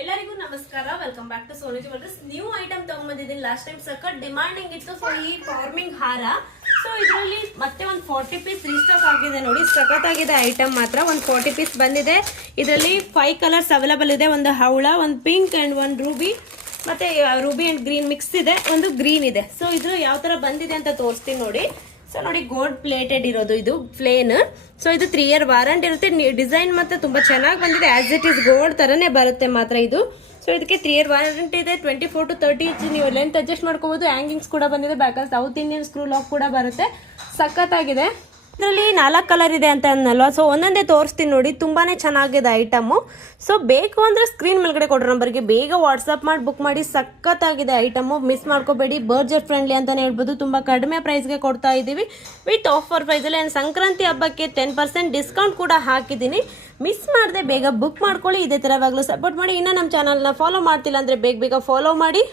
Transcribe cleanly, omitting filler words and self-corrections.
ಎಲ್ಲರಿಗೂ ನಮಸ್ಕಾರ. Welcome back to Soni jewellers. New item ತಗೊಂಡ್ಬಂದಿದ್ದೀನಿ. ಲಾಸ್ಟ್ ಟೈಮ್ ಸಖತ್ ಡಿಮಾಂಡಿಂಗ್ ಇತ್ತು. ಸೊ ಈ ಫಾರ್ಮಿಂಗ್ ಹಾರ, ಸೊ ಇದರಲ್ಲಿ ಮತ್ತೆ ಒಂದು 40 ಪೀಸ್ ರೀಸ್ಟಾಕ್ ಆಗಿದೆ. ನೋಡಿ, ಸಖತ್ ಆಗಿದೆ ಐಟಮ್ ಮಾತ್ರ. ಒಂದು 40 ಪೀಸ್ ಬಂದಿದೆ. ಇದರಲ್ಲಿ 5 ಕಲರ್ಸ್ ಅವೈಲೇಬಲ್ ಇದೆ. ಒಂದು ಹವಳ, ಒಂದು ಪಿಂಕ್ ಅಂಡ್ ಒಂದು ರೂಬಿ, ಮತ್ತೆ ರೂಬಿ ಅಂಡ್ ಗ್ರೀನ್ ಮಿಕ್ಸ್ ಇದೆ, ಒಂದು ಗ್ರೀನ್ ಇದೆ. ಸೊ ಇದು ಯಾವ ತರ ಬಂದಿದೆ ಅಂತ ತೋರಿಸ್ತೀನಿ ನೋಡಿ. ಸೊ ನೋಡಿ, ಗೋಲ್ಡ್ ಪ್ಲೇಟೆಡ್ ಇರೋದು ಇದು ಪ್ಲೇನ್. ಸೊ ಇದು 3 ಇಯರ್ ವಾರಂಟಿ ಇರುತ್ತೆ. ಡಿಸೈನ್ ಮತ್ತೆ ತುಂಬಾ ಚೆನ್ನಾಗಿ ಬಂದಿದೆ. ಆಸ್ ಇಟ್ ಈಸ್ ಗೋಲ್ಡ್ ತರನೇ ಬರುತ್ತೆ ಮಾತ್ರ ಇದು. ಸೊ ಇದಕ್ಕೆ 3 ಇಯರ್ ವಾರಂಟಿ ಇದೆ. 24 to 30 ಇಂಚ್ ನೀವು ಲೆಂತ್ ಅಡ್ಜಸ್ಟ್ ಮಾಡ್ಕೋಬಹುದು. ಹ್ಯಾಂಗಿಂಗ್ಸ್ ಕೂಡ ಬಂದಿದೆ. ಬ್ಯಾಕಲ್ಲಿ ಸೌತ್ ಇಂಡಿಯನ್ ಸ್ಕ್ರೂ ಲಾಕ್ ಕೂಡ ಬರುತ್ತೆ. ಸಖತ್ತಾಗಿದೆ. ಇದರಲ್ಲಿ 4 ಕಲರ್ ಇದೆ ಅಂತ ಅನ್ನಲ್ವಾ. ಸೊ ಒಂದೊಂದೇ ತೋರಿಸ್ತೀನಿ ನೋಡಿ. ತುಂಬಾನೇ ಚೆನ್ನಾಗಿದೆ ಐಟಮು. ಸೊ ಬೇಕು ಅಂದ್ರೆ ಸ್ಕ್ರೀನ್ ಮೇಲ್ಗಡೆ ಕೊಡೋ ನಂಬರ್ಗೆ ಬೇಗ ವಾಟ್ಸ್ಆಪ್ ಮಾಡಿ ಬುಕ್ ಮಾಡಿ. ಸಖತ್ತಾಗಿದೆ ಐಟಮು, ಮಿಸ್ ಮಾಡ್ಕೋಬೇಡಿ. ಬಡ್ಜೆಟ್ ಫ್ರೆಂಡ್ಲಿ ಅಂತಾನೆ ಹೇಳ್ಬೋದು. ತುಂಬಾ ಕಡಿಮೆ ಪ್ರೈಸ್ಗೆ ಕೊಡ್ತಾ ಇದ್ದೀವಿ ವಿತ್ ಆಫರ್ ಪ್ರೈಸಲ್ಲಿ. ಆ್ಯಂಡ್ ಸಂಕ್ರಾಂತಿ ಹಬ್ಬಕ್ಕೆ 10% ಡಿಸ್ಕೌಂಟ್ ಕೂಡ ಹಾಕಿದ್ದೀನಿ. ಮಿಸ್ ಮಾಡದೆ ಬೇಗ ಬುಕ್ ಮಾಡ್ಕೊಳ್ಳಿ. ಇದೇ ಥರ ಯಾವಾಗಲೂ ಸಪೋರ್ಟ್ ಮಾಡಿ. ಇನ್ನು ನಮ್ಮ ಚಾನಲ್ನ ಫಾಲೋ ಮಾಡ್ತಿಲ್ಲ ಅಂದರೆ ಬೇಗ ಫಾಲೋ ಮಾಡಿ.